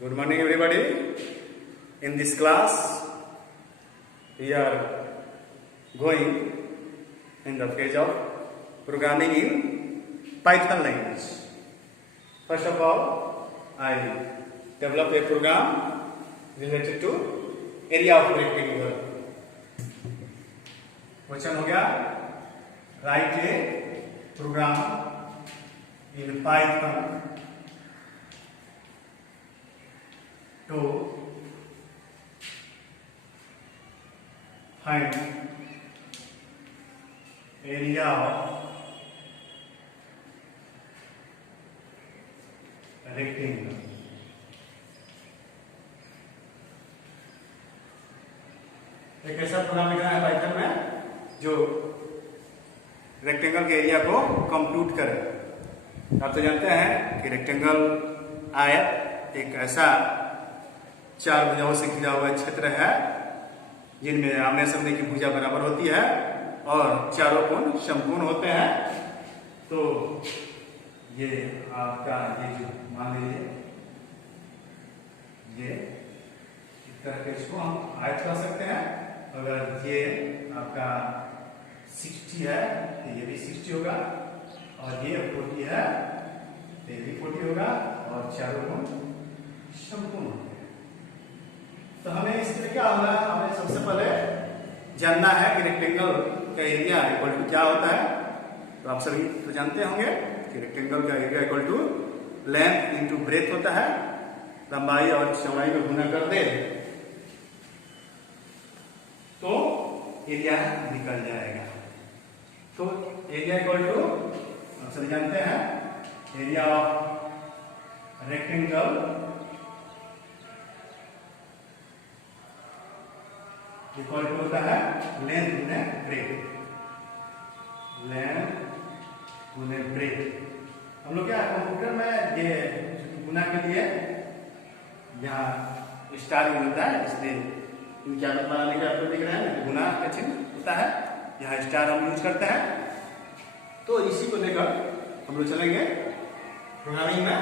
Good morning, everybody. In this class, we are going in the phase of programming in Python language. First of all, I develop a program related to area of rectangle. Question हो गया, write a program in Python to find area of rectangle. एक ऐसा programme लिखना है Python में जो rectangle के area को कंप्यूट करे। आप तो जानते हैं कि रेक्टेंगल आयत एक ऐसा चार भुजाओं से घिरा हुआ क्षेत्र है जिनमें आमने सामने की भुजा बराबर होती है और चारों कोण समकोण होते हैं। तो ये आपका ये जो मान लीजिए ये इस तरह के इसको हम आयत कर सकते हैं। अगर ये आपका 60 है तो ये भी 60 होगा और ये 40 है तो ये भी 40 होगा और चारों कोण समकोण होते हैं। तो हमें इस तरह क्या होगा, हमें सबसे पहले जानना है कि रेक्टेंगल का एरिया इक्वल टू क्या होता है। तो आप सभी तो जानते होंगे कि रेक्टेंगल का area equal to length into breadth होता है। लंबाई और चौड़ाई में गुना कर दे तो एरिया निकल जाएगा। तो एरिया इक्वल टू आप सभी जानते हैं area of rectangle equal to होता है लेंथ गुने ब्रेथ, लेंथ गुने ब्रेथ। हम लोग क्या कंप्यूटर में ये गुना के लिए यहाँ स्टार यूज होता है, इसलिए इनकी आदत बनाने के आपको दिख रहा है ना, गुना का चिन्ह होता है, यहाँ स्टार हम यूज करते हैं। तो इसी को लेकर हम लोग चलेंगे प्रोग्रामिंग में,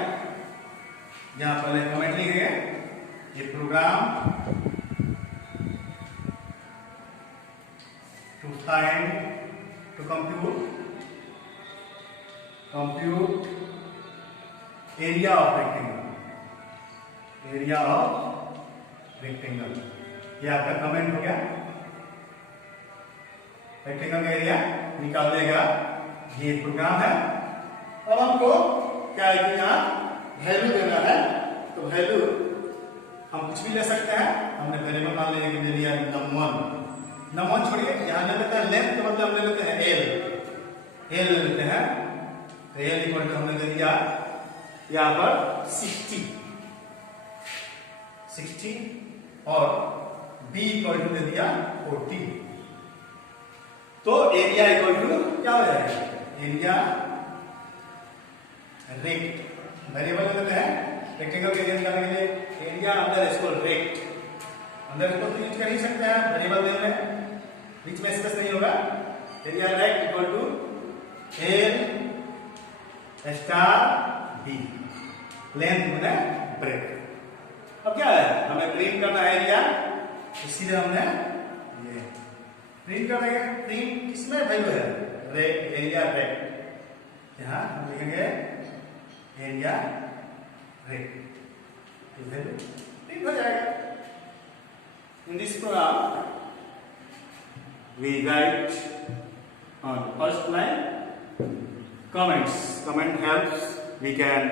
जहाँ पहले कमेंट लिखेंगे ये programme to find to compute area of rectangle। ये आपका कमेंट हो गया, रेक्टेंगल का एरिया निकाल देगा। ये प्रोग्राम है। अब हमको क्या है कि यहाँ वैल्यू देना है। तो वैल्यू हम कुछ भी ले सकते हैं। हमने वेरिएबल मान लिया कि ले लिया नम1 छोड़िए, यहाँ ले लेते हैं लेंथ के बदले हम ले लेते हैं एल ले लेते हैं। तो एल इक्वल टू हमने दे दिया यहाँ पर 60 और बी इक्वल टू दे दिया 40। तो एरिया इक्वल टू क्या हो जाएगा, एरिया रेक्ट वेरिएबल ले लेते हैं रेक्टेंगल के एरिया निकालने के लिए। एरिया अंदर इसको रेक्ट अंदर इसको तो यूज कर ही सकते हैं वेरिएबल देने में, बीच में स्पेस नहीं होगा। Area rect equal to L star B length गुना ब्रेथ। अब क्या है, हमें प्रिंट करना है एरिया, इसीलिए हमने ये प्रिंट करना है। प्रिंट किसमें वैल्यू है, रेक्ट एरिया रेक्ट, यहाँ हम लिखेंगे एरिया रेक्ट, वैल्यू प्रिंट हो जाएगा। In this program, we write on first line comments. Comment helps we can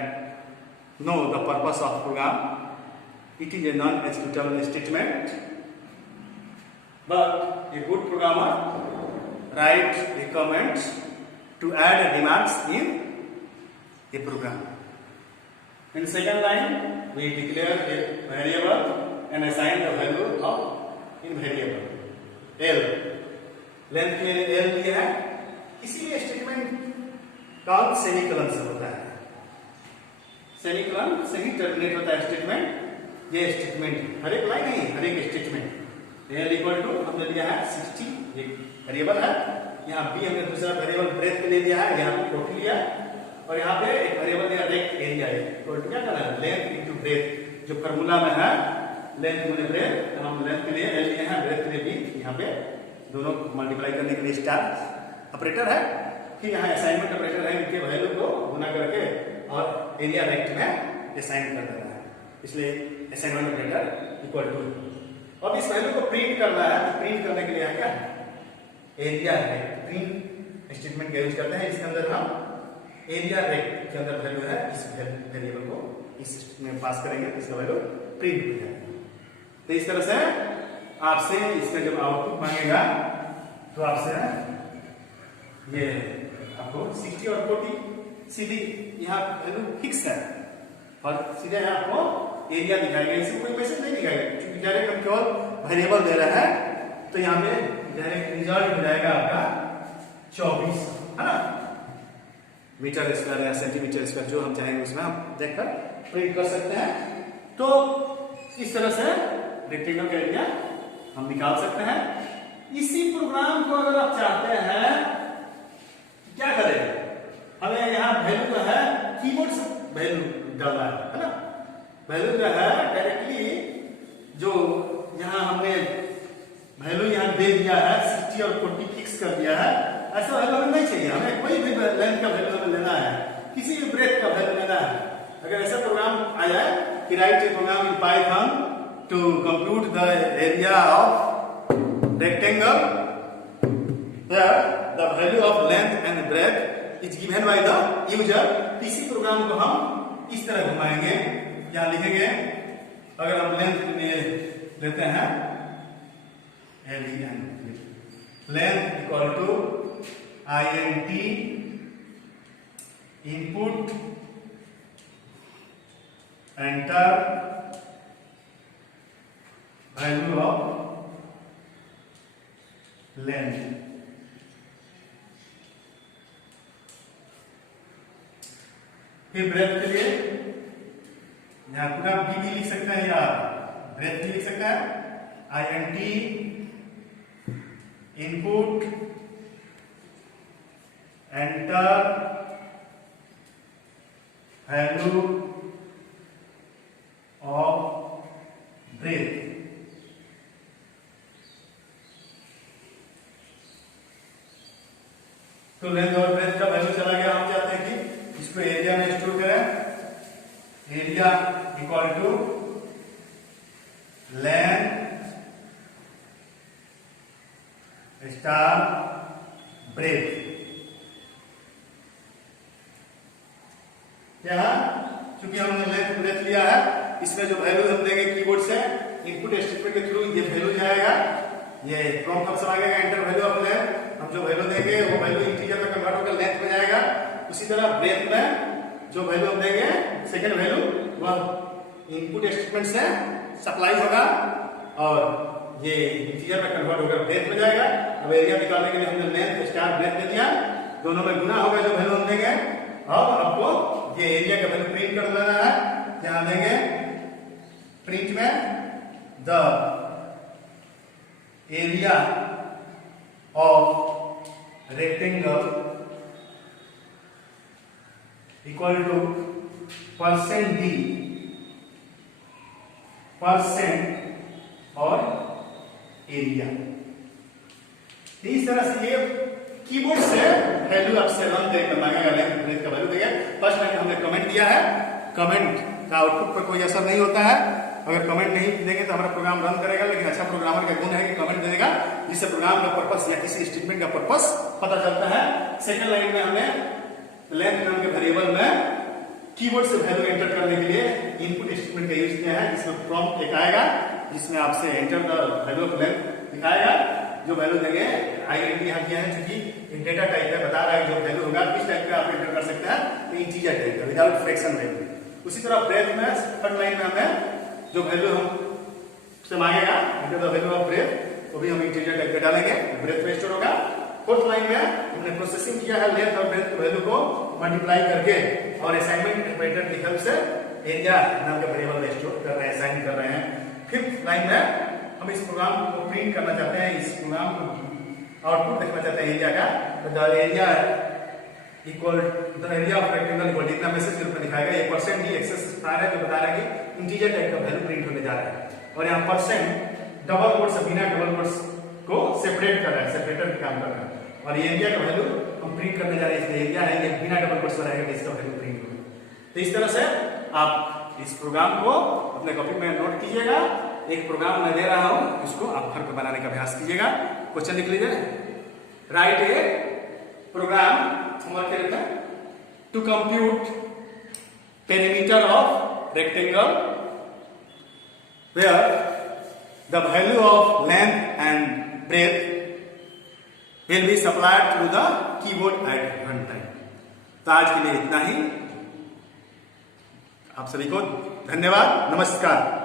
know the purpose of program. It is a non-executable statement, but a good programmer writes a comment to add remarks in a program. In second line, we declare a variable and assign the value of in variable l। Length के लिए l दिया है, इसीलिए statement का semicolon से होता है, semicolon से ही टर्मिनेट होता है स्टेटमेंट। ये स्टेटमेंट हर एक लाइन नहीं, हर एक स्टेटमेंट। l इक्वल टू हमने दिया है 60, एक वेरिएबल है। यहाँ b हमने दूसरा वेरिएबल ब्रेथ के लिए दिया है, यहाँ पे 40 लिया और यहाँ पे एक वेरिएबल दिया रेक्ट एरिया इक्वल टू क्या करना है, लेंथ इनटू ब्रेथ। जो फॉर्मूला में है लेंथ गुने ब्रेथ, हम लेंथ के लिए एल लिए हैं, ब्रेथ के लिए बी, यहाँ पे दोनों मल्टीप्लाई करने के लिए स्टार ऑपरेटर है, फिर यहाँ असाइनमेंट ऑपरेटर है, इनके वैल्यू को गुना करके और एरिया रेक्ट में असाइन कर देना है, इसलिए असाइनमेंट ऑपरेटर इक्वल टू। अब इस वैल्यू को प्रिंट करना है, तो प्रिंट करने के लिए क्या एरिया रेक्ट प्रिंट स्टेटमेंट का यूज करते हैं। इसके अंदर हम एरिया रेक्ट के अंदर वैल्यू है, इस वेरिएबल को इस में पास करेंगे तो इसका वैल्यू प्रिंट हो जाएगा। तो इस तरह से आपसे इसका जब आउटपुट मांगेगा तो आपसे ये आपको 60 और 40 सीधी यहाँ वैल्यू फिक्स है और सीधे आपको एरिया दिखाएगा, इससे कोई मैसेज नहीं दिखाएगा क्योंकि डायरेक्ट हम केवल वेरिएबल दे रहा है, तो यहाँ पे डायरेक्ट रिजल्ट हो जाएगा आपका 24, है ना, मीटर स्क्वायर या सेंटीमीटर स्क्वायर जो हम चाहेंगे उसमें हम देखकर प्रिंट कर सकते हैं। तो इस तरह से रेक्टेंगल का एरिया हम निकाल सकते हैं। इसी प्रोग्राम को अगर आप चाहते हैं क्या करें, हमें यहाँ वैल्यू जो है कीबोर्ड से वैल्यू डालना है ना, वैल्यू जो है डायरेक्टली जो यहाँ हमने वैल्यू यहाँ दे दिया है 60 और 40 फिक्स कर दिया है, ऐसा वैल्यू हमें नहीं चाहिए, हमें कोई भी लेंथ का वैल्यू हमें लेना है, किसी भी ब्रेथ का वैल्यू लेना है। अगर ऐसा प्रोग्राम आ जाए कि write a program in Python to compute the area of rectangle where the value of length and breadth is given by the user, इसी प्रोग्राम को हम इस तरह घुमाएंगे, यहाँ लिखेंगे अगर हम लेंथ में लेते हैं length equal to int input enter value of length, फिर ब्रेथ के लिए यहां पूरा बी लिख सकते हैं या ब्रेथ भी लिख सकते हैं int input enter value of breadth. तो लेंथ और ब्रेथ का वैल्यू चला गया, हम चाहते हैं कि इसको एरिया में स्टोर करें, area equal to length star breadth. यहाँ चूंकि हमने लेंथ ब्रेथ लिया है, इसमें जो वैल्यू हम देंगे कीबोर्ड से इनपुट स्टेटमेंट के थ्रू ये वैल्यू जाएगा, ये प्रॉम्प्ट ऑप्शन आ जाएगा एंटर वैल्यू ऑफ लेंथ, हम जो वैल्यू देंगे वो वैल्यू इंटीजर में कन्वर्ट होकर लेंथ में जाएगा। उसी तरह ब्रेथ में जो वैल्यू हम देंगे सेकंड वैल्यू वह इनपुट स्टेटमेंट से सप्लाई होगा और ये इंटीजर में कन्वर्ट होकर ब्रेथ में जाएगा। अब एरिया निकालने के लिए हमने लेंथ स्टार ब्रेथ दे दिया, दोनों में गुना होगा जो वैल्यू हम देंगे। अब आपको ये एरिया का वैल्यू प्रिंट कर लेना है, यहाँ देंगे प्रिंट में the area of rectangle equal to %d % और एरिया। इस तरह से ये कीबोर्ड से वैल्यू आपसे रन करके मांगेगा, लेंथ ब्रेथ का वैल्यू देगा। फर्स्ट लाइन हमने कमेंट दिया है, कमेंट का आउटपुट पर कोई असर नहीं होता है, अगर कमेंट नहीं देंगे तो हमारा प्रोग्राम रन करेगा, लेकिन अच्छा प्रोग्रामर का गुण है कि कमेंट देगा जिससे प्रोग्राम का पर्पस या किसी स्टेटमेंट का पर्पस पता चलता है। सेकंड लाइन में हमने लेंथ नाम के वेरिएबल में कीबोर्ड से वैल्यू एंटर करने के लिए इनपुट स्टेटमेंट का यूज किया है, जिसमें प्रॉम्प्ट एक आएगा जिसमें आपसे enter the value of length दिखाएगा, जो वैल्यू देंगे आईडेंटिटी यहाँ किया है क्योंकि डेटा टाइप है, बता रहा है जो वैल्यू होगा किस टाइप का आप एंटर कर सकते हैं, तो इंटीजर टाइप का विदाउट फ्रैक्शन वैल्यू। उसी तरह ब्रेथ में थर्ड लाइन में हमें जो वैल्यू हम से मांगेगा enter the value of breadth, वो भी हम इंटीजर टाइप का डालेंगे, ब्रेथ में स्टोर होगा। फोर्थ लाइन में हमने प्रोसेसिंग किया है लेंथ और ब्रेथ की वैल्यू को मल्टीप्लाई करके और असाइनमेंट ऑपरेटर की हेल्प से एरिया नाम के वेरिएबल में स्टोर कर रहे हैं, असाइन कर रहे हैं। फिफ्थ लाइन में हम इस प्रोग्राम को प्रिंट करना चाहते हैं, इस प्रोग्राम को आउटपुट देखना चाहते हैं एरिया का, तो the area equal the area of rectangle equal, इतना मैसेज के रूप में दिखाएगा। ये परसेंट ही एक्सेस प्रायर है, जो बता रहा है कि इंटीजर टाइप का वैल्यू प्रिंट होने जा रहा है। और यहाँ परसेंट डबल कोट्स बिना डबल कोट्स को सेपरेट कर रहा है, सेपरेटर का काम कर रहा है। और ये एरिया का वैल्यू हम प्रिंट करने जा रहे हैं, इसलिए एरिया है ये बिना डबल कोट्स बनाएगा तो इसका वैल्यू प्रिंट होगा। तो इस तरह से आप इस प्रोग्राम को अपने कॉपी में नोट कीजिएगा। एक प्रोग्राम मैं दे रहा हूं, इसको आप घर पे बनाने का अभ्यास कीजिएगा। क्वेश्चन लिख लीजिए, राइट ए प्रोग्राम होमवर्क के लिए to compute perimeter of rectangle where the value of length and breadth will be supplied through the keyboard at one time. तो आज के लिए इतना ही। आप सभी को धन्यवाद, नमस्कार।